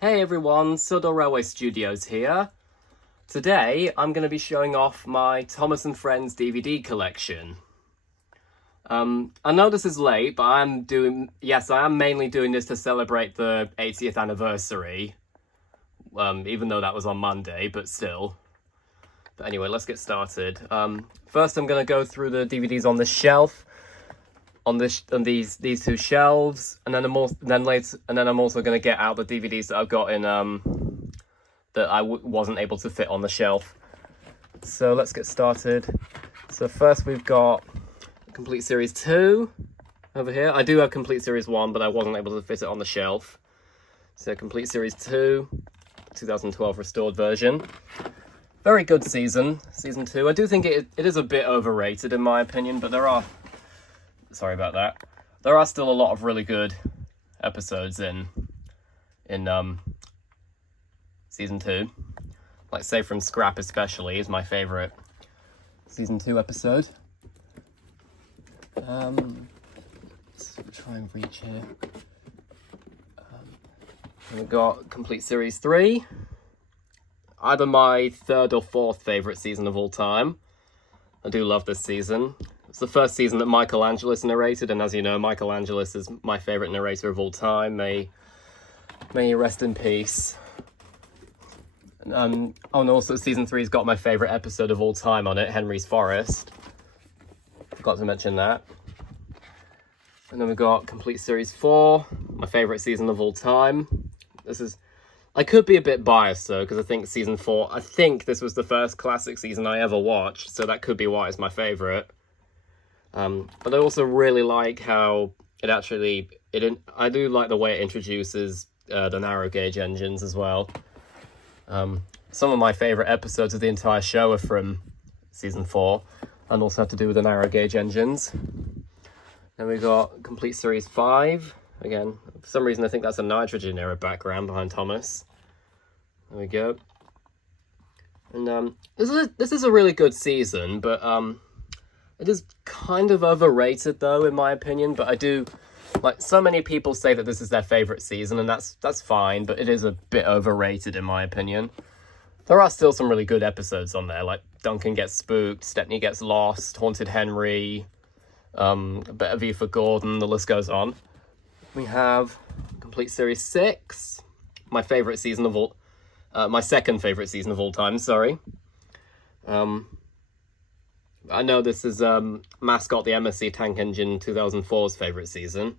Hey everyone, Sudor Railway Studios here. Today I'm going to be showing off my Thomas and Friends DVD collection. I know this is late, but I am mainly doing this to celebrate the 80th anniversary. Even though that was on Monday, but still. But anyway, let's get started. First I'm going to go through the DVDs on this shelf. On these two shelves, and then I'm also going to get out the DVDs that I've got in that I wasn't able to fit on the shelf. So let's get started. So first we've got Complete Series 2 over here. I do have Complete Series 1, but I wasn't able to fit it on the shelf. So Complete Series 2, 2012 restored version. Very good season 2. I do think it is a bit overrated in my opinion, but sorry about that. There are still a lot of really good episodes in season 2. Like Save from Scrap especially is my favourite season 2 episode. Let's try and reach here. We've got Complete Series 3. Either my third or fourth favourite season of all time. I do love this season. It's the first season that Michael Angelis narrated, and as you know, Michael Angelis is my favourite narrator of all time. May he rest in peace. And also season 3's got my favourite episode of all time on it, Henry's Forest. Forgot to mention that. And then we've got Complete Series 4, my favourite season of all time. I could be a bit biased though, because I think season 4, I think this was the first classic season I ever watched, so that could be why it's my favourite. But I also really like how I do like the way it introduces the narrow gauge engines as well. Some of my favourite episodes of the entire show are from season 4 and also have to do with the narrow gauge engines. Then we got Complete Series 5. Again, for some reason I think that's a nitrogen era background behind Thomas. There we go. And this is a really good season, but it is kind of overrated though, in my opinion, but I do, like, so many people say that this is their favourite season, and that's fine, but it is a bit overrated in my opinion. There are still some really good episodes on there, like Duncan Gets Spooked, Stepney Gets Lost, Haunted Henry, A Better View for Gordon, the list goes on. We have Complete Series 6, my second favourite season of all time, sorry. I know this is Mascot the MSC Tank Engine 2004's favourite season.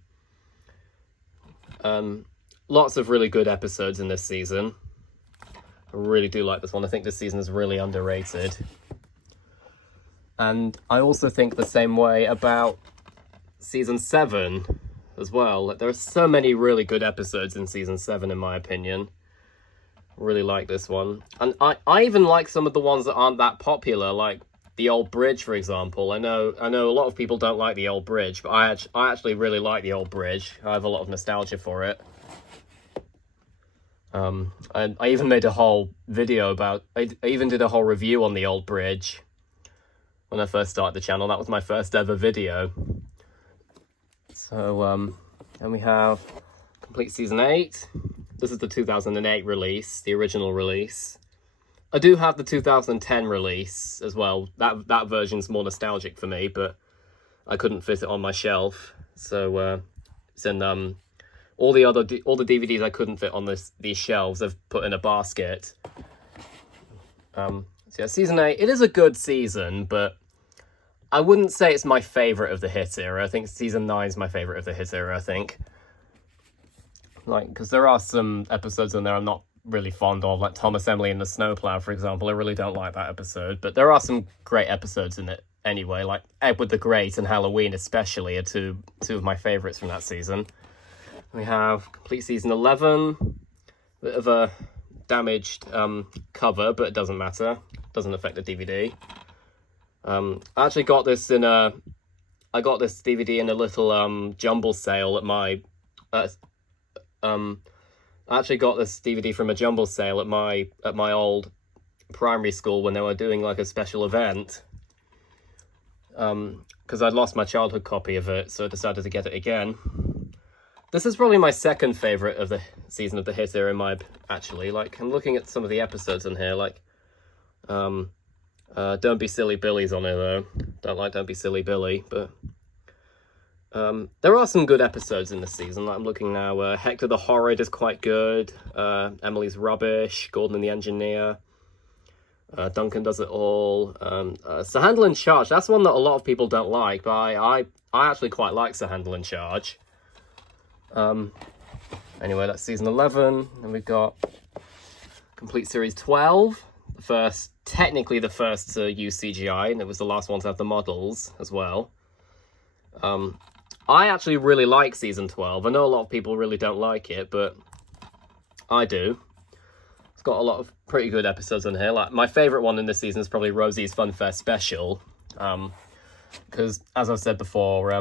Lots of really good episodes in this season. I really do like this one. I think this season is really underrated. And I also think the same way about season 7 as well. Like, there are so many really good episodes in season 7 in my opinion. Really like this one. And I even like some of the ones that aren't that popular, like The Old Bridge, for example. I know a lot of people don't like The Old Bridge, but I actually really like The Old Bridge. I have a lot of nostalgia for it. I even made a whole video I even did a whole review on The Old Bridge when I first started the channel. That was my first ever video. So, then we have Complete Season 8. This is the 2008 release, the original release. I do have the 2010 release as well. That version's more nostalgic for me, but I couldn't fit it on my shelf. So it's in all the DVDs I couldn't fit on these shelves I've put in a basket. So yeah, season 8, it is a good season, but I wouldn't say it's my favourite of the hit era. I think season 9 is my favourite of the hit era, I think. Like, because there are some episodes in there I'm not really fond of, like Thomas, Emily and the Snowplow, for example. I really don't like that episode, but there are some great episodes in it anyway, like Edward the Great and Halloween especially are two of my favourites from that season. We have Complete Season 11, bit of a damaged cover, but it doesn't matter, doesn't affect the DVD. I actually got this DVD in a little jumble sale at my I actually got this DVD from a jumble sale at my old primary school when they were doing like a special event. Because I'd lost my childhood copy of it, so I decided to get it again. This is probably my second favourite of the season of the Hit Era, actually. Like, I'm looking at some of the episodes in here, like, Don't Be Silly Billy's on here, though. Don't Be Silly Billy, but there are some good episodes in this season. Like, I'm looking now, Hector the Horrid is quite good, Emily's Rubbish, Gordon and the Engineer, Duncan Does It All, Sir Handel in Charge. That's one that a lot of people don't like, but I actually quite like Sir Handel in Charge. Anyway, that's season 11. Then we've got Complete Series 12. Technically the first to use CGI, and it was the last one to have the models as well. I actually really like season 12. I know a lot of people really don't like it, but I do. It's got a lot of pretty good episodes in here. Like, my favourite one in this season is probably Rosie's Funfair Special. Because, as I've said before,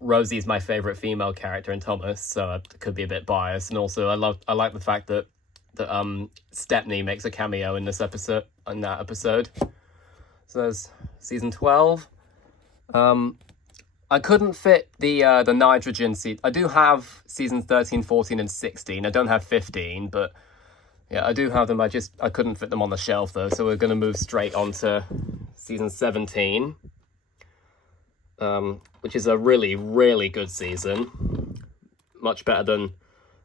Rosie's my favourite female character in Thomas, so I could be a bit biased. And also, I like the fact that Stepney makes a cameo in that episode. So there's season 12. I couldn't fit the nitrogen seed. I do have seasons 13, 14, and 16. I don't have 15, but yeah, I do have them. I couldn't fit them on the shelf though, so we're going to move straight on to season 17. Which is a really, really good season. Much better than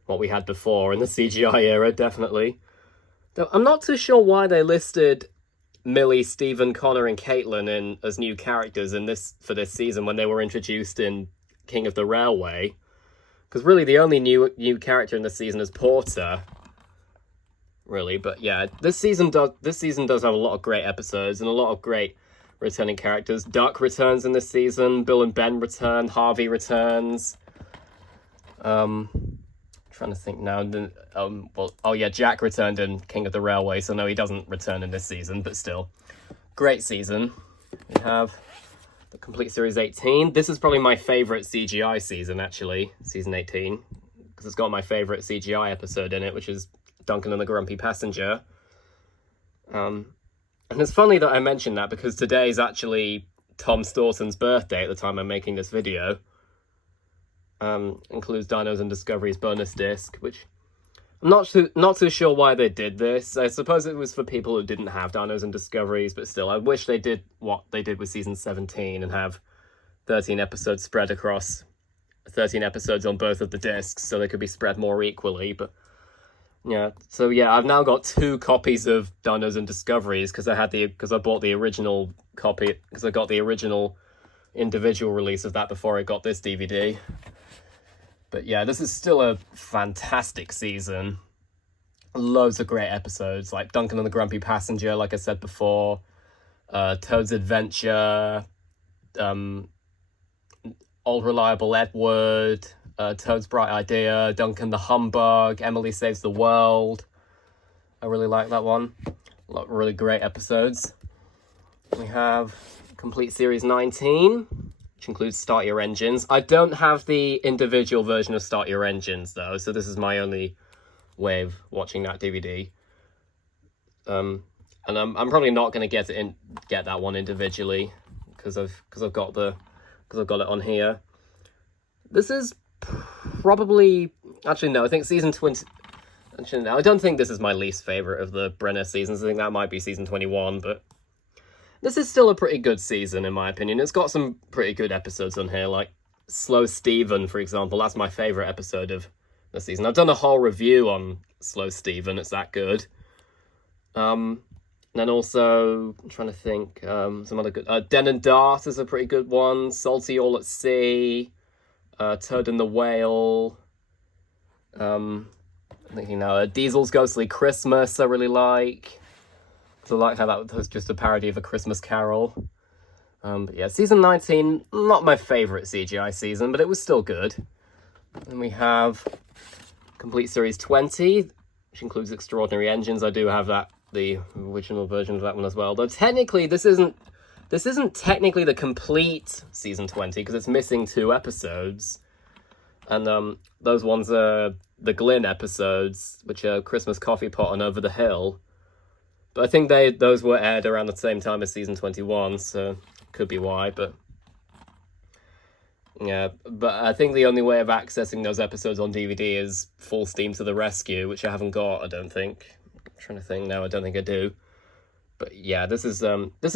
what we had before in the CGI era, definitely. Though I'm not too sure why they listed Millie, Stephen, Connor, and Caitlin as new characters for this season when they were introduced in King of the Railway. Because really the only new character in this season is Porter. Really, but yeah, this season does have a lot of great episodes and a lot of great returning characters. Duck returns in this season. Bill and Ben return. Harvey returns. Trying to think now. Jack returned in King of the Railway, so no, he doesn't return in this season, but still, great season. We have the Complete Series 18. This is probably my favourite CGI season, actually, season 18, because it's got my favourite CGI episode in it, which is Duncan and the Grumpy Passenger. And it's funny that I mentioned that because today is actually Tom Staunton's birthday at the time I'm making this video. Includes Dinos and Discovery's bonus disc, which I'm not too sure why they did this. I suppose it was for people who didn't have Dinos and Discoveries, but still, I wish they did what they did with season 17 and have 13 episodes spread across 13 episodes on both of the discs so they could be spread more equally, but yeah, so yeah, I've now got 2 copies of Dinos and Discoveries because I bought the original copy, because I got the original individual release of that before I got this DVD. But yeah, this is still a fantastic season. Loads of great episodes, like Duncan and the Grumpy Passenger, like I said before, Toad's Adventure, Old Reliable Edward, Toad's Bright Idea, Duncan the Humbug, Emily Saves the World. I really like that one. A lot of really great episodes. We have Complete Series 19, which includes Start Your Engines. I don't have the individual version of Start Your Engines, though, so this is my only way of watching that DVD. And I'm probably not going to get that one individually because I've got it on here. This is probably, actually no, I think season 20, actually no, I don't think this is my least favourite of the Brenner seasons. I think that might be season 21, but this is still a pretty good season in my opinion. It's got some pretty good episodes on here, like Slow Steven, for example. That's my favourite episode of the season. I've done a whole review on Slow Steven, it's that good. Then also, I'm trying to think, some other good, Den and Dart is a pretty good one, Salty All at Sea, Toad and the Whale, I'm thinking now, Diesel's Ghostly Christmas I really like. So I like how that was just a parody of A Christmas Carol. But yeah, season 19, not my favourite CGI season, but it was still good. Then we have Complete Series 20, which includes Extraordinary Engines. I do have that, the original version of that one as well. Though technically, this isn't technically the complete season 20 because it's missing 2 episodes, and those ones are the Glynn episodes, which are Christmas Coffee Pot and Over the Hill. But I think those were aired around the same time as season 21, so could be why. But Yeah, but I think the only way of accessing those episodes on DVD is Full Steam to the Rescue, which I haven't got, I don't think. I'm trying to think now, I don't think I do. But yeah, this is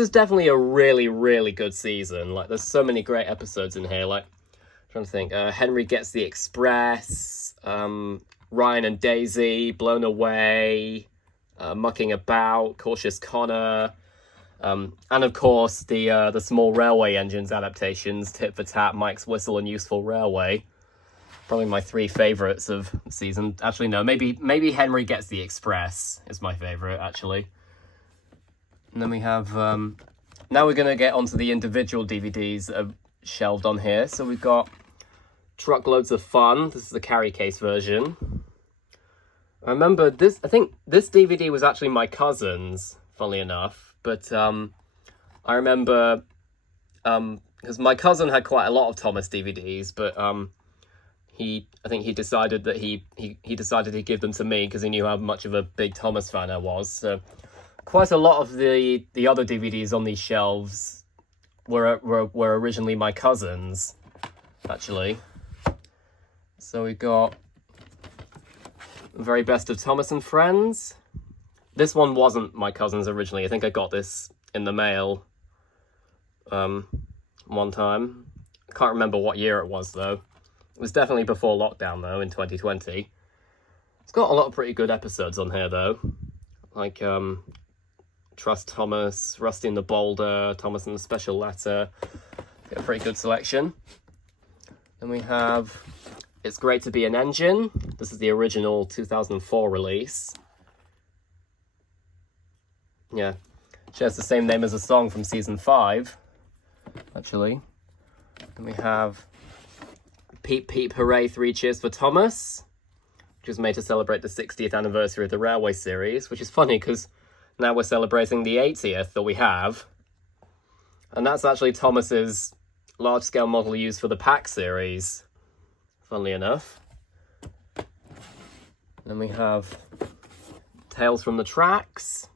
definitely a really, really good season. Like, there's so many great episodes in here. Like, I'm trying to think, Henry Gets the Express, Ryan and Daisy, Blown Away, Mucking About, Cautious Connor, and of course the Small Railway Engines adaptations, Tit for Tat, Mike's Whistle, and Useful Railway. Probably my three favourites of the season. Actually, no, maybe Henry Gets the Express is my favourite, actually. And then we have, now we're going to get onto the individual DVDs that are shelved on here. So we've got Truckloads of Fun. This is the carry case version. I remember this, I think this DVD was actually my cousin's, funnily enough. But I remember, because my cousin had quite a lot of Thomas DVDs, but I think he decided that he decided to give them to me because he knew how much of a big Thomas fan I was. So quite a lot of the other DVDs on these shelves were originally my cousin's, actually. So we got Very Best of Thomas and Friends. This one wasn't my cousin's originally. I think I got this in the mail one time. I can't remember what year it was, though. It was definitely before lockdown, though, in 2020. It's got a lot of pretty good episodes on here, though. Like Trust Thomas, Rusty and the Boulder, Thomas and the Special Letter. Got a pretty good selection. Then we have It's Great to Be an Engine. This is the original 2004 release. Yeah, shares the same name as a song from season 5, actually. Then we have Peep Peep Hooray 3 Cheers for Thomas, which was made to celebrate the 60th anniversary of the Railway series, which is funny because now we're celebrating the 80th that we have. And that's actually Thomas's large-scale model used for the Pack series, funnily enough. Then we have Tales from the Tracks.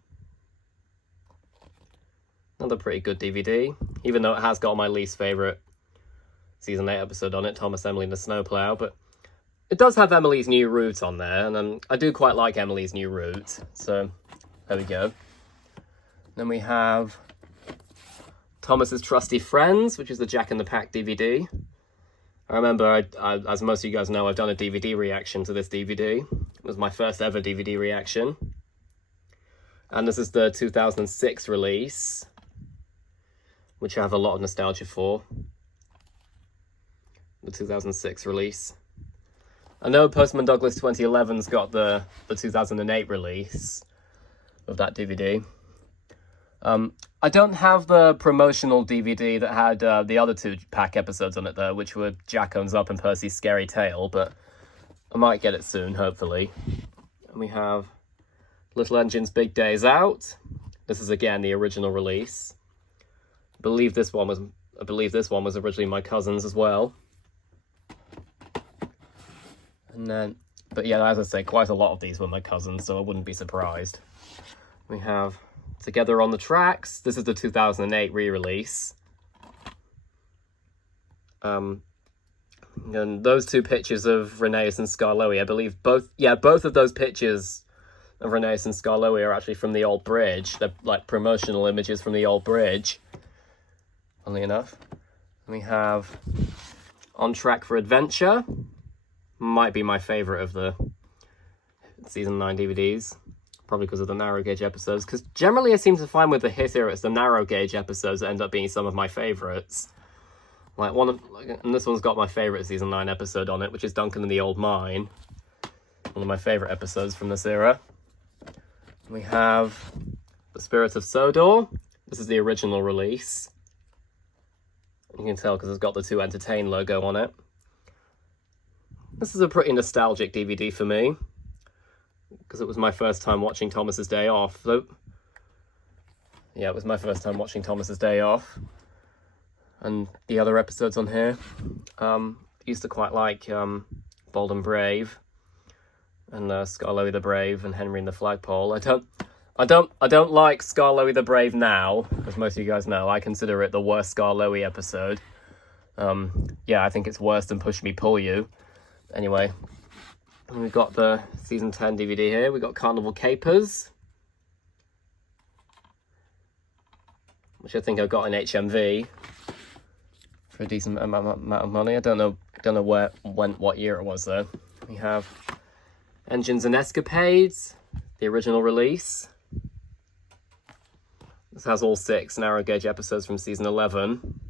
Another pretty good DVD, even though it has got my least favourite season 8 episode on it, Thomas, Emily and the Snowplow, but it does have Emily's New Route on there, and I do quite like Emily's New Route, so there we go. Then we have Thomas's Trusty Friends, which is the Jack and the Pack DVD. I remember, as most of you guys know, I've done a DVD reaction to this DVD. It was my first ever DVD reaction. And this is the 2006 release, which I have a lot of nostalgia for. The 2006 release. I know Postman Douglas 2011's got the 2008 release of that DVD. I don't have the promotional DVD that had the other 2 Pack episodes on it, though, which were Jack Owns Up and Percy's Scary Tale, but I might get it soon, hopefully. And we have Little Engine's Big Days Out. This is, again, the original release. I believe this one was originally my cousin's as well. And then, but yeah, as I say, quite a lot of these were my cousins, so I wouldn't be surprised. We have Together on the Tracks. This is the 2008 re-release. And those 2 pictures of Rheneas and Skarloey, I believe both of those pictures of Rheneas and Skarloey are actually from the old bridge. They're like promotional images from the old bridge, funnily enough. We have On Track for Adventure. Might be my favourite of the season 9 DVDs. Probably because of the narrow gauge episodes. Because generally I seem to find with the hit era, it's the narrow gauge episodes that end up being some of my favourites. And this one's got my favourite season 9 episode on it, which is Duncan and the Old Mine. One of my favourite episodes from this era. We have The Spirit of Sodor. This is the original release. You can tell because it's got the 2 Entertain logo on it. This is a pretty nostalgic DVD for me, because it was my first time watching Thomas's Day Off. Yeah, it was my first time watching Thomas's Day Off. And the other episodes on here, used to quite like Bold and Brave, and Skarloey the Brave, and Henry and the Flagpole. I don't like Skarloey the Brave now, as most of you guys know. I consider it the worst Skarloey episode. Yeah, I think it's worse than Push Me Pull You. Anyway, we've got the season 10 DVD here. We've got Carnival Capers, which I think I got in HMV for a decent amount of money. I don't know what year it was though. We have Engines and Escapades, the original release. This has all 6 narrow gauge episodes from season 11.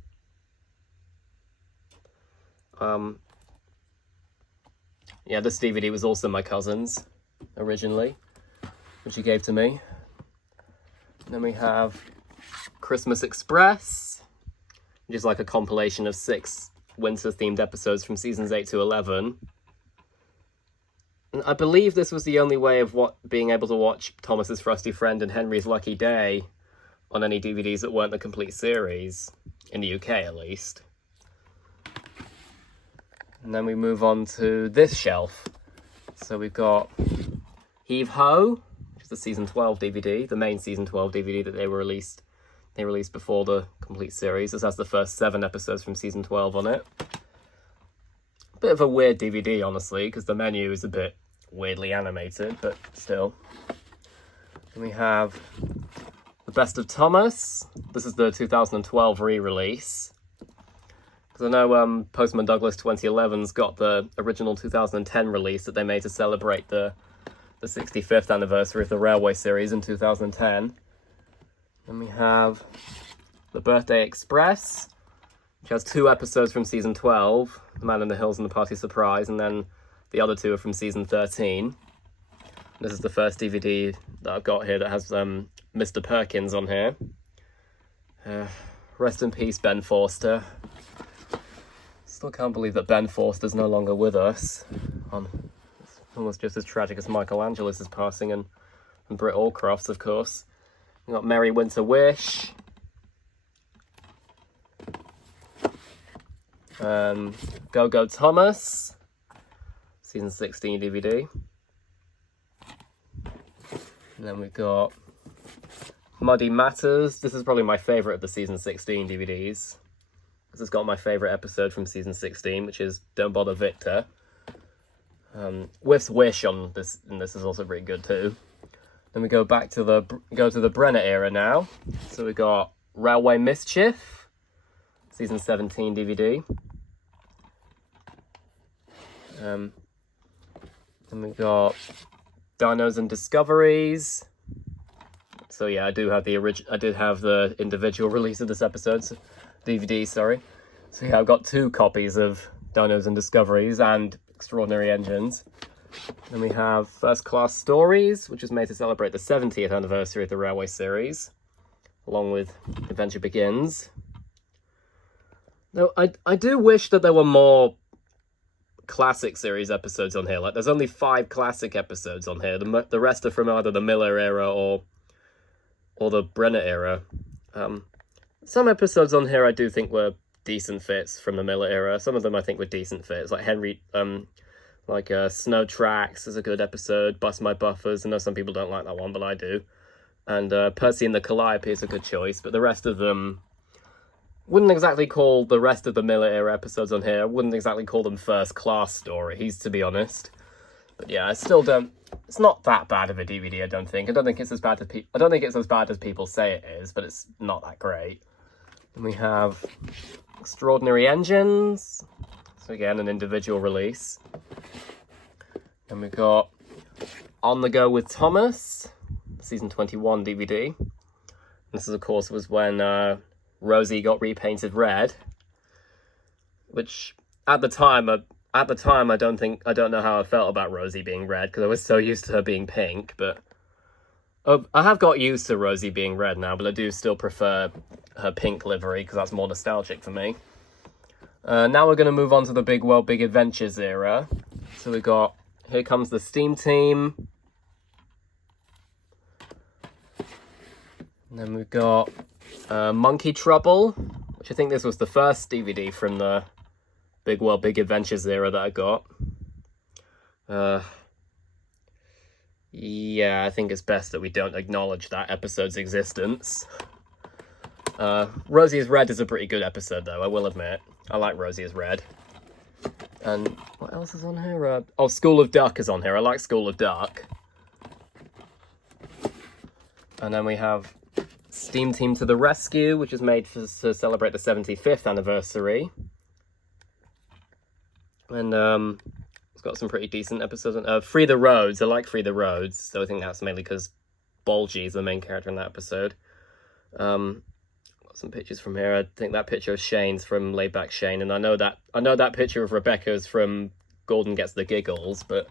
Yeah, this DVD was also my cousin's originally, which he gave to me. And then we have Christmas Express, which is like a compilation of 6 winter-themed episodes from seasons 8 to 11. And I believe this was the only way of being able to watch Thomas's Frosty Friend and Henry's Lucky Day on any DVDs that weren't the complete series, in the UK at least. And then we move on to this shelf. So we've got Heave Ho, which is the season 12 DVD, the main season 12 DVD that they released before the complete series. This has the first 7 episodes from season 12 on it. Bit of a weird DVD, honestly, because the menu is a bit weirdly animated, but still. Then we have The Best of Thomas. This is the 2012 re-release. Because I know Postman Douglas 2011's got the original 2010 release that they made to celebrate the 65th anniversary of the Railway series in 2010. Then we have The Birthday Express, which has 2 episodes from season 12, The Man in the Hills and The Party Surprise, and then the other 2 are from season 13. This is the first DVD that I've got here that has Mr. Perkins on here. Rest in peace, Ben Forster. Still can't believe that Ben Forster's no longer with us. It's almost just as tragic as Michelangelo's passing and Britt Allcroft's, of course. We've got Merry Winter Wish. Go Go Thomas, season 16 DVD. And then we've got Muddy Matters. This is probably my favourite of the season 16 DVDs. This has got my favourite episode from season 16, which is Don't Bother Victor. Whiff's Wish on this, and this is also pretty good too. Then we go back to the Brenner era now. So we got Railway Mischief, season 17 DVD. Then we got Dinos and Discoveries. So yeah, I did have the individual release of this episode's DVD, sorry. So yeah, I've got 2 copies of Dinos and Discoveries and Extraordinary Engines. Then we have First Class Stories, which was made to celebrate the 70th anniversary of the Railway series, along with Adventure Begins. Though I do wish that there were more classic series episodes on here. Like, there's only 5 classic episodes on here. The rest are from either the Miller era or the Brenner era. Some episodes on here I do think were decent fits from the Miller era. Some of them I think were decent fits, like Snow Tracks is a good episode. Bust My Buffers. I know some people don't like that one, but I do. And Percy and the Calliope is a good choice, but the rest of them wouldn't exactly call the rest of the Miller era episodes on here. I wouldn't exactly call them first class stories, to be honest. But yeah, I still don't. It's not that bad of a DVD, I don't think. I don't think it's as bad as people say it is, but it's not that great. And we have Extraordinary Engines. So again, an individual release. And we've got On the Go with Thomas, season 21 DVD. This is, of course, was when Rosie got repainted red, which at the time I don't know how I felt about Rosie being red, because I was so used to her being pink. But I have got used to Rosie being red now, but I do still prefer her pink livery because that's more nostalgic for me. Now we're going to move on to the Big World Big Adventures era. So we got Here Comes the Steam Team. And then we've got Monkey Trouble, which I think this was the first DVD from the Big World Big Adventures era that I got. Yeah, I think it's best that we don't acknowledge that episode's existence. Rosie's Red is a pretty good episode, though, I will admit. I like Rosie as Red. And what else is on here? Oh, School of Duck is on here. I like School of Duck. And then we have Steam Team to the Rescue, which is made to celebrate the 75th anniversary. And it's got some pretty decent episodes. Free the Roads. I like Free the Roads, so I think that's mainly because Bulgy is the main character in that episode. Got some pictures from here. I think that picture of Shane's from Laid Back Shane, and I know that picture of Rebecca's from Gordon Gets the Giggles, but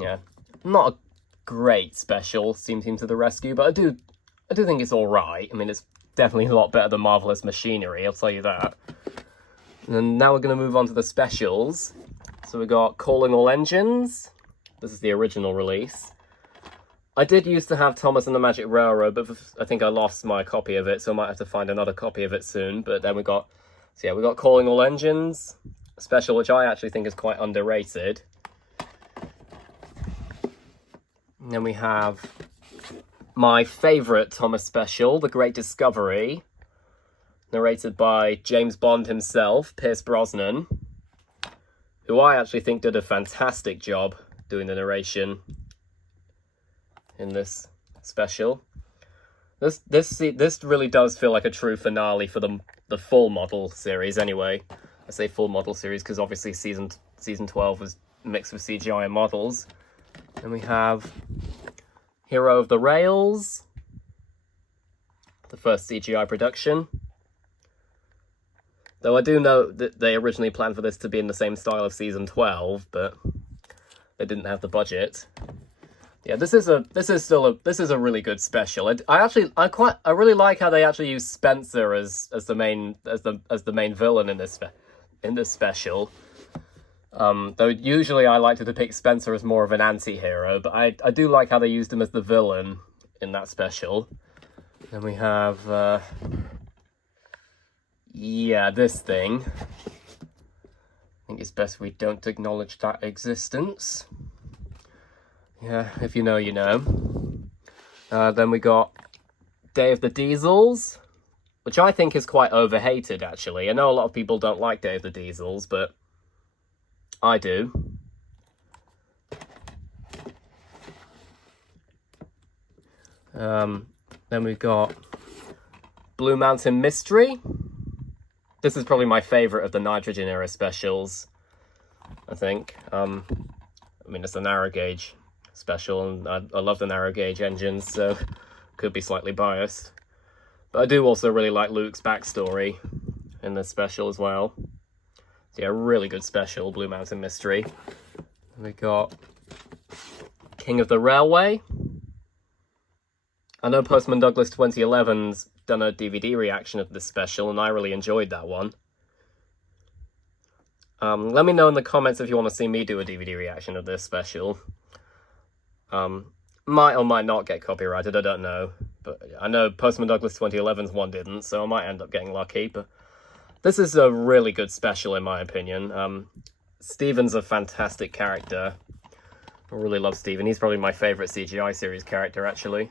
yeah, not a great special, Steam Team to the Rescue, but I do think it's all right. I mean, it's definitely a lot better than Marvelous Machinery, I'll tell you that. And then now we're going to move on to the specials. So we got Calling All Engines. This is the original release. I did used to have Thomas and the Magic Railroad, but I think I lost my copy of it, so I might have to find another copy of it soon. But then we got Calling All Engines, a special which I actually think is quite underrated. And then we have my favourite Thomas special, The Great Discovery, narrated by James Bond himself, Pierce Brosnan, who I actually think did a fantastic job doing the narration in this special. This really does feel like a true finale for the full model series anyway. I say full model series because obviously season 12 was mixed with CGI and models. And we have Hero of the Rails, the first CGI production. Though I do know that they originally planned for this to be in the same style of season 12, but they didn't have the budget. Yeah, this is a really good special. I really like how they actually use Spencer as the main villain in this special. Though usually I like to depict Spencer as more of an anti-hero, but I do like how they used him as the villain in that special. Then we have this thing. I think it's best we don't acknowledge that existence. Yeah, if you know, you know. Then we got Day of the Diesels, which I think is quite overhated, actually. I know a lot of people don't like Day of the Diesels, but I do. Then we've got Blue Mountain Mystery. This is probably my favourite of the Nitrogen era specials, I think. I mean, it's a narrow gauge special, and I love the narrow gauge engines, so could be slightly biased. But I do also really like Luke's backstory in this special as well. So yeah, really good special, Blue Mountain Mystery. We got King of the Railway. I know Postman Douglas 2011's done a DVD reaction of this special, and I really enjoyed that one. Let me know in the comments if you want to see me do a DVD reaction of this special. Might or might not get copyrighted, I don't know. But I know Postman Douglas 2011's one didn't, so I might end up getting lucky. But this is a really good special, in my opinion. Steven's a fantastic character. I really love Steven. He's probably my favourite CGI series character, actually.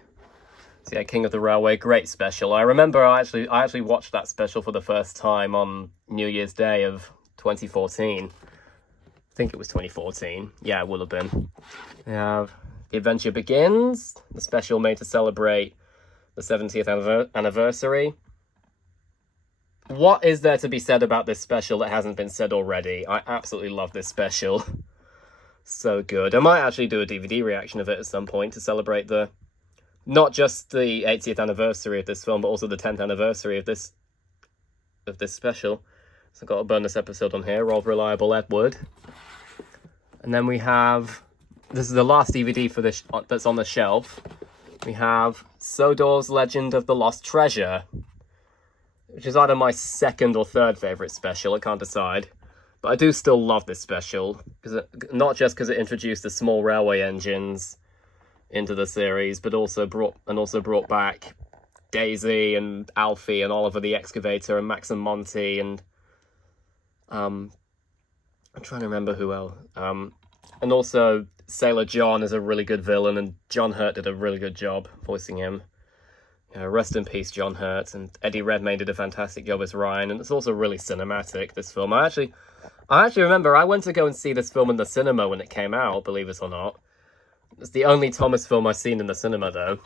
So yeah, King of the Railway, great special. I remember I actually watched that special for the first time on New Year's Day of 2014. I think it was 2014. Yeah, it will have been. We have The Adventure Begins, the special made to celebrate the 70th anniversary. What is there to be said about this special that hasn't been said already? I absolutely love this special. So good. I might actually do a DVD reaction of it at some point to celebrate not just the 80th anniversary of this film, but also the 10th anniversary of this special. So I've got a bonus episode on here, Rob Reliable Edward. And then we have, this is the last DVD for this that's on the shelf. We have Sodor's Legend of the Lost Treasure, which is either my second or third favourite special, I can't decide. But I do still love this special, not just because it introduced the small railway engines into the series, but also brought back Daisy and Alfie and Oliver the Excavator and Max and Monty and I'm trying to remember who else. And also Sailor John is a really good villain, and John Hurt did a really good job voicing him. Rest in peace, John Hurt, and Eddie Redmayne did a fantastic job as Ryan, and it's also really cinematic, this film. I actually remember I went to go and see this film in the cinema when it came out, believe it or not. It's the only Thomas film I've seen in the cinema, though.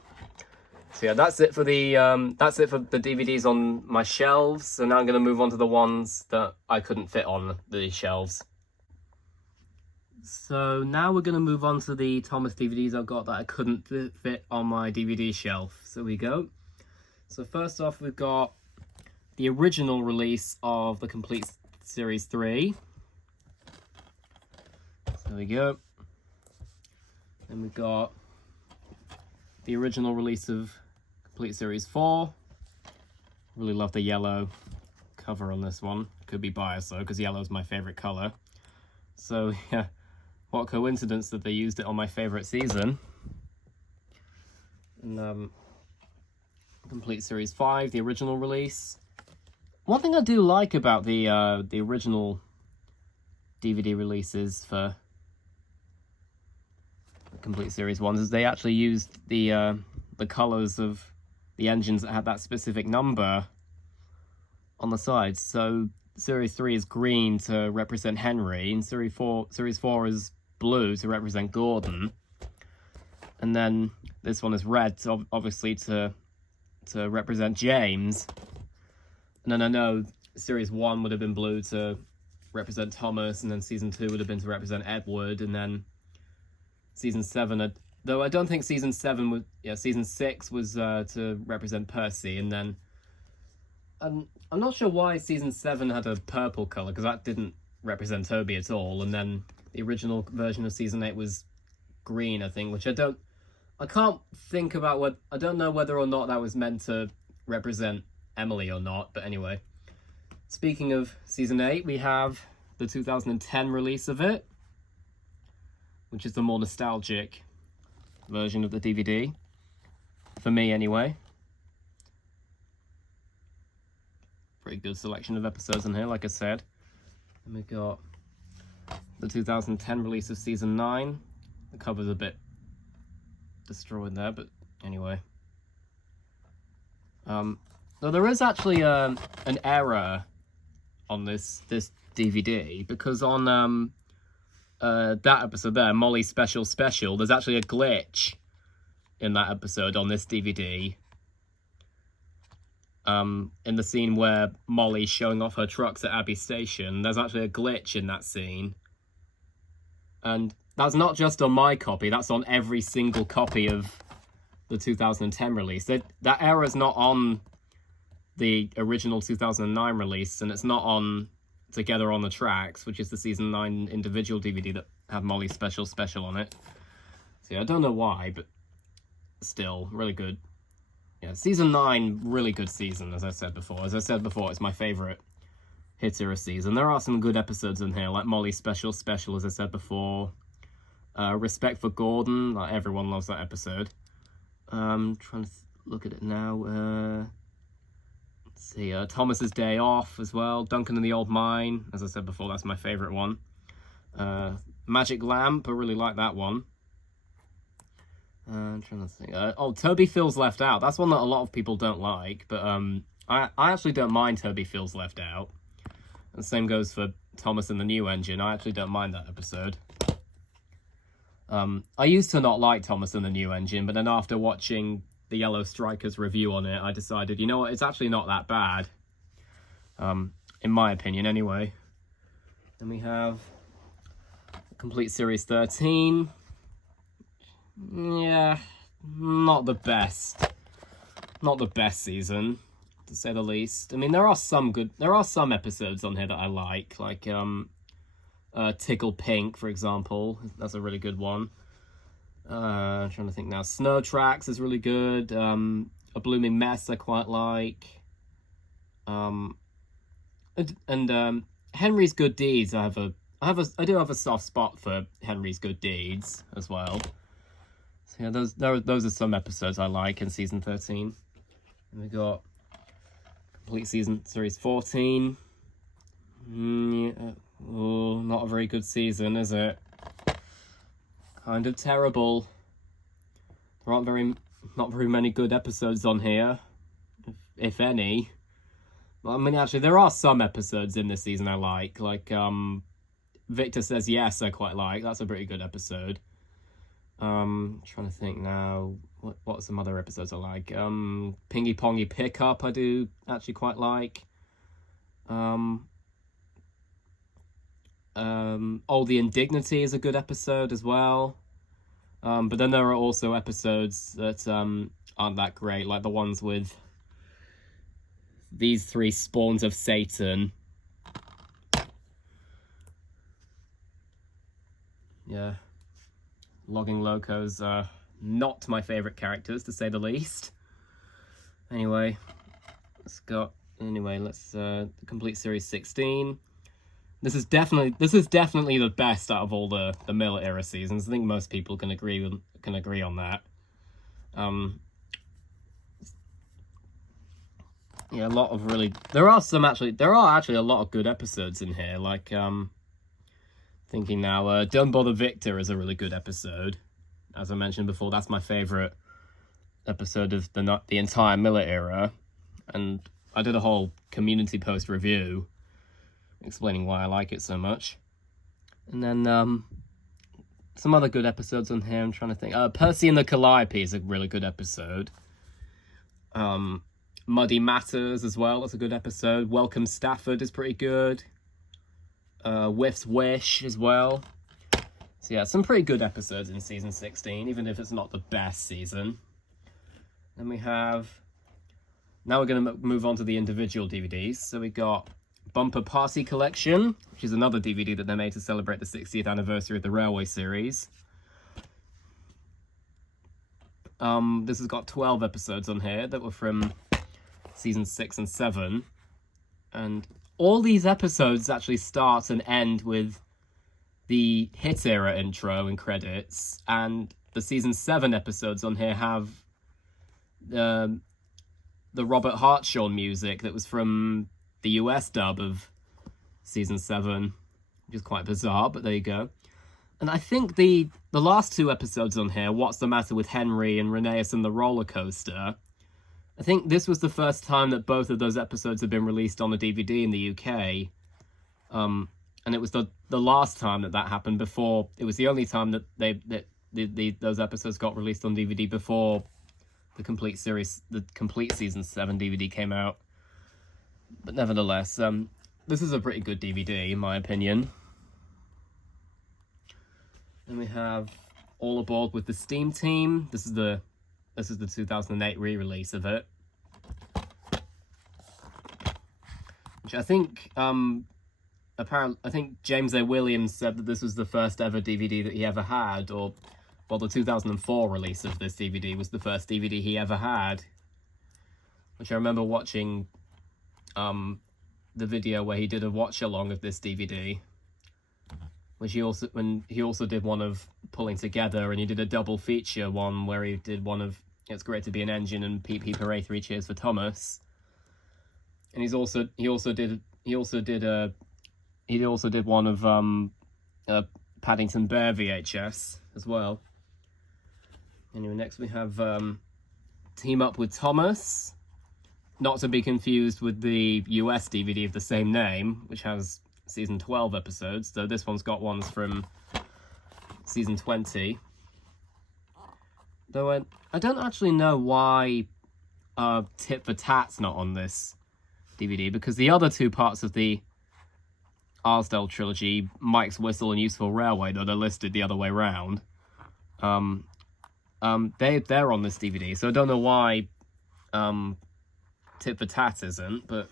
So yeah, that's it for the DVDs on my shelves. So now I'm going to move on to the ones that I couldn't fit on the shelves. So now we're going to move on to the Thomas DVDs I've got that I couldn't fit on my DVD shelf. So we go. So first off, we've got the original release of the Complete Series 3. So there we go. Then we've got the original release of Complete Series 4. Really love the yellow cover on this one. Could be biased though, because yellow is my favourite colour. So yeah, what coincidence that they used it on my favourite season. And Complete Series 5, the original release. One thing I do like about the original DVD releases for the Complete Series ones is they actually used the colours of the engines that had that specific number on the sides. So Series 3 is green to represent Henry, and Series 4 is blue to represent Gordon. And then this one is red, obviously to represent James. And then I know Series 1 would have been blue to represent Thomas, and then Season 2 would have been to represent Edward, and then Season 7, though I don't think Season 7 was, Season 6 was to represent Percy, and then I'm not sure why Season 7 had a purple colour, because that didn't represent Toby at all, and then the original version of Season 8 was green, I think, which I can't think about what, I don't know whether or not that was meant to represent Emily or not, but anyway. Speaking of Season 8, we have the 2010 release of it, which is the more nostalgic version of the DVD, for me anyway. Pretty good selection of episodes in here, like I said. And we got the 2010 release of Season 9. The cover's a bit destroyed there, but anyway. Though there is actually an error on this DVD, because on that episode there, Molly Special, there's actually a glitch in that episode on this DVD. In the scene where Molly's showing off her trucks at Abbey Station, there's actually a glitch in that scene. And that's not just on my copy, that's on every single copy of the 2010 release. That error is not on the original 2009 release, and it's not on Together on the Tracks, which is the Season 9 individual DVD that had Molly's Special on it. So yeah, I don't know why, but still, really good. Yeah, Season 9, really good season, as I said before. As I said before, it's my favourite Hit Era season. There are some good episodes in here, like Molly's Special, as I said before. Respect for Gordon, like everyone loves that episode. Trying to look at it now. Let's see, Thomas's Day Off as well. Duncan and the Old Mine, as I said before, that's my favourite one. Magic Lamp, I really like that one. I'm trying to think. Toby Feels Left Out. That's one that a lot of people don't like, but I actually don't mind Toby Feels Left Out. And the same goes for Thomas and the New Engine. I actually don't mind that episode. I used to not like Thomas and the New Engine, but then after watching the Yellow Strikers review on it, I decided, you know what, it's actually not that bad. In my opinion, anyway. Then we have Complete Series 13. Yeah, not the best. Not the best season, to say the least. I mean, there are some episodes on here that I like Tickle Pink, for example. That's a really good one. I'm trying to think now. Snow Tracks is really good. A Blooming Mess I quite like. And Henry's Good Deeds. I do have a soft spot for Henry's Good Deeds as well. So yeah, those are some episodes I like in Season 13. And we got Complete Series 14. Not a very good season, is it? Kind of terrible. There aren't very not very many good episodes on here, if any. Well, I mean, actually, there are some episodes in this season I like. Victor Says Yes, I quite like. That's a pretty good episode. Trying to think now. What are some other episodes I like? Pingy Pongy Pickup, I do actually quite like. All the Indignity is a good episode as well. But then there are also episodes that aren't that great, like the ones with these 3 spawns of Satan. Yeah. Logging Locos are not my favourite characters, to say the least. Anyway, let's complete series 16. This is definitely the best out of all the Miller era seasons. I think most people can agree on that. Yeah, there are actually a lot of good episodes in here. Like thinking now, Don't Bother Victor is a really good episode. As I mentioned before, that's my favourite episode of the entire Miller era, and I did a whole community post review explaining why I like it so much. And then some other good episodes on here. I'm trying to think. Percy and the Calliope is a really good episode. Muddy Matters as well. That's a good episode. Welcome Stafford is pretty good. Whiff's Wish as well. So yeah, some pretty good episodes in season 16, even if it's not the best season. Then now we're going to move on to the individual DVDs. So we got Bumper Party Collection, which is another DVD that they made to celebrate the 60th anniversary of the Railway series. This has got 12 episodes on here that were from seasons 6 and 7. And all these episodes actually start and end with the Hit Era intro and credits. And the season 7 episodes on here have the Robert Hartshorn music that was from the US dub of season 7, which is quite bizarre, but there you go. And I think the last 2 episodes on here, What's the Matter with Henry and Rheneas and the Roller Coaster, I think this was the first time that both of those episodes had been released on a DVD in the UK. And it was the last time that happened before. It was the only time that those episodes got released on DVD before the complete season 7 DVD came out. But nevertheless, this is a pretty good DVD in my opinion. Then we have All Aboard with the Steam Team. This is the 2008 re-release of it, which I think I think James A. Williams said that this was the first ever DVD that he ever had, the 2004 release of this DVD was the first DVD he ever had, which I remember watching the video where he did a watch along of this DVD, which he also did one of Pulling Together, and he did a double feature one where he did one of It's Great to Be an Engine and Peep Peep Hooray 3 Cheers for Thomas, and he also did one of Paddington Bear VHS as well. Anyway, next we have Team Up with Thomas, not to be confused with the US DVD of the same name, which has season 12 episodes, though this one's got ones from season 20. Though I don't actually know why Tit for Tat's not on this DVD, because the other 2 parts of the Arsdale trilogy, Mike's Whistle and Useful Railway, though they're listed the other way round, they're on this DVD, so I don't know why Tit for Tat isn't, but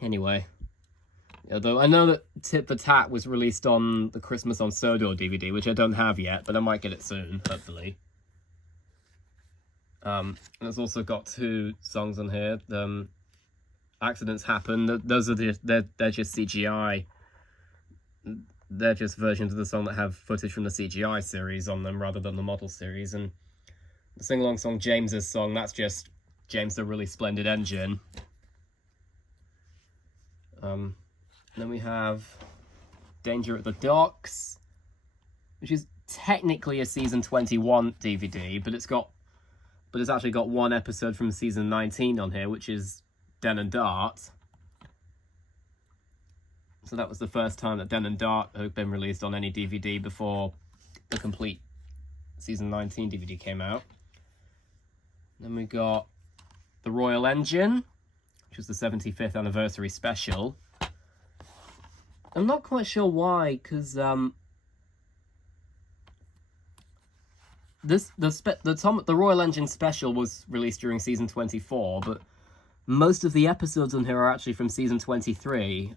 anyway. Although I know that Tit for Tat was released on the Christmas on Sodor DVD, which I don't have yet, but I might get it soon, hopefully. And it's also got 2 songs on here. Accidents Happen. Those are they're just CGI. They're just versions of the song that have footage from the CGI series on them rather than the model series. And the sing-along song, James's Song, that's just James the Really Splendid Engine. Then we have Danger at the Docks, which is technically a season 21 DVD, but it's actually got one episode from season 19 on here, which is Den and Dart. So that was the first time that Den and Dart had been released on any DVD before the complete season 19 DVD came out. Then we got The Royal Engine, which was the 75th anniversary special. I'm not quite sure why, because the Royal Engine special was released during season 24, but most of the episodes on here are actually from season 23,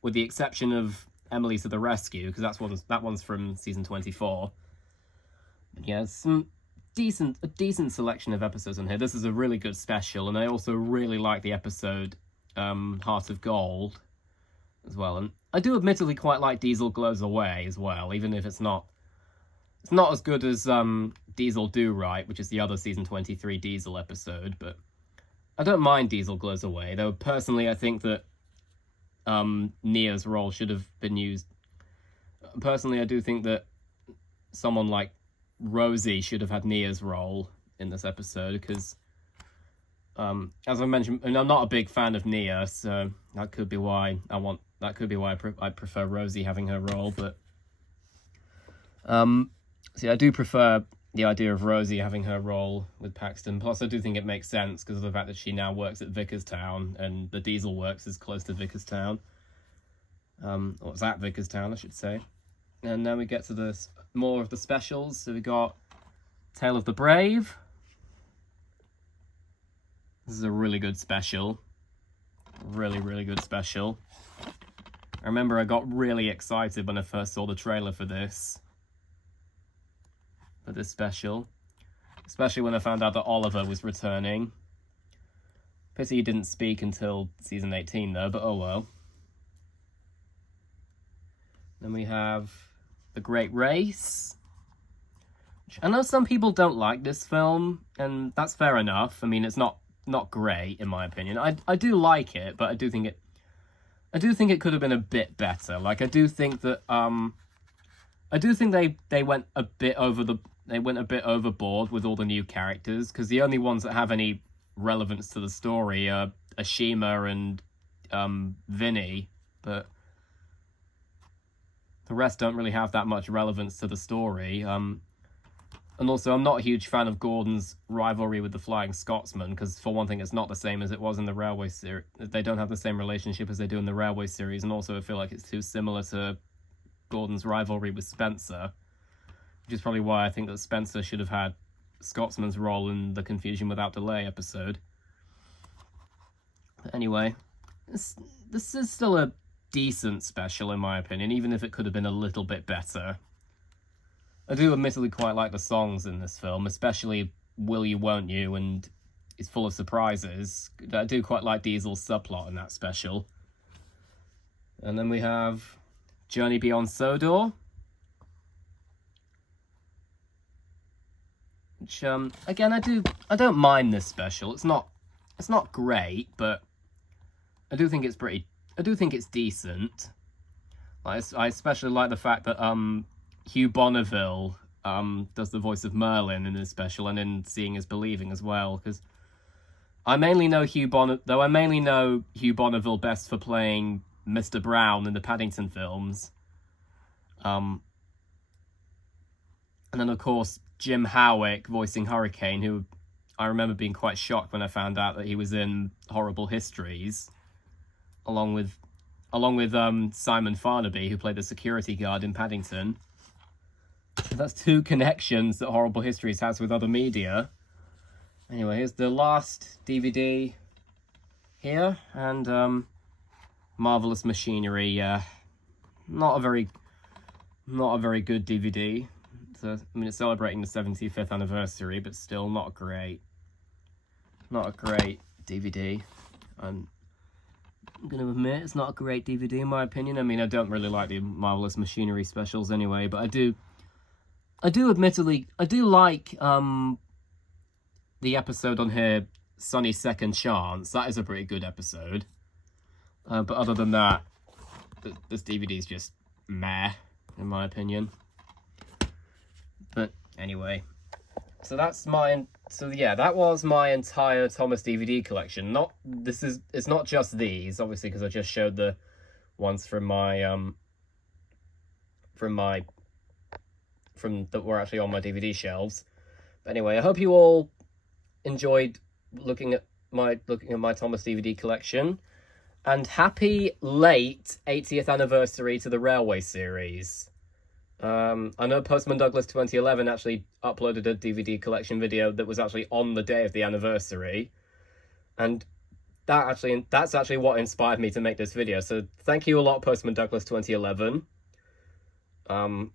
with the exception of Emily to the Rescue, because that one's from season 24. But yeah, it's a decent selection of episodes on here. This is a really good special, and I also really like the episode Heart of Gold as well. And I do admittedly quite like Diesel Glows Away as well, even if it's not as good as Diesel Do Right, which is the other season 23 Diesel episode, but I don't mind Diesel Glows Away, though personally I think that Nia's role should have been used. Personally, I do think that someone like Rosie should have had Nia's role in this episode, because as I mentioned, and I'm not a big fan of Nia, so that could be why I prefer Rosie having her role. But see, I do prefer the idea of Rosie having her role with Paxton. Plus, I do think it makes sense because of the fact that she now works at Vickerstown, and the Diesel Works is close to Vickerstown. Or it's at Vickerstown, I should say. And then we get to more of the specials. So we got Tale of the Brave. This is a really good special. Really, really good special. I remember I got really excited when I first saw the trailer for this special. Especially when I found out that Oliver was returning. Pity he didn't speak until season 18 though, but oh well. Then we have The Great Race. I know some people don't like this film, and that's fair enough. I mean, it's not great in my opinion. I do like it, but I do think it could have been a bit better. Like I do think that they went a bit overboard with all the new characters, because the only ones that have any relevance to the story are Ashima and Vinny, but the rest don't really have that much relevance to the story. And also, I'm not a huge fan of Gordon's rivalry with the Flying Scotsman, because for one thing, it's not the same as it was in the Railway series. They don't have the same relationship as they do in the Railway series, and also I feel like it's too similar to Gordon's rivalry with Spencer, which is probably why I think that Spencer should have had Scotsman's role in the Confusion Without Delay episode. But anyway, this is still a decent special in my opinion, even if it could have been a little bit better. I do admittedly quite like the songs in this film, especially Will You Won't You, and it's full of surprises. I do quite like Diesel's subplot in that special. And then we have Journey Beyond Sodor, which again I don't mind this special. It's not great, but I do think it's decent. I especially like the fact that Hugh Bonneville does the voice of Merlin in this special, and in Seeing is Believing as well, because I mainly know Hugh Bonneville best for playing Mr. Brown in the Paddington films. And then of course Jim Howick voicing Hurricane, who I remember being quite shocked when I found out that he was in Horrible Histories, along with Simon Farnaby, who played the security guard in Paddington. That's two connections that Horrible Histories has with other media. Anyway, here's the last DVD here, and Marvelous Machinery. Not a very good DVD. It's celebrating the 75th anniversary, but still not great. Not a great DVD. I'm going to admit it's not a great DVD in my opinion. I mean, I don't really like the Marvelous Machinery specials anyway, but I do like the episode on here, Sunny Second Chance. That is a pretty good episode. But other than that, this DVD is just meh, in my opinion. But anyway, so that was my entire Thomas DVD collection. It's not just these, obviously, because I just showed the ones from that were actually on my DVD shelves. But anyway, I hope you all enjoyed looking at my Thomas DVD collection, and happy late 80th anniversary to the Railway series. I know Postman Douglas 2011 actually uploaded a DVD collection video that was actually on the day of the anniversary, and that's actually what inspired me to make this video. So thank you a lot, Postman Douglas 2011. And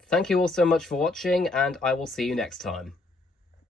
thank you all so much for watching, and I will see you next time.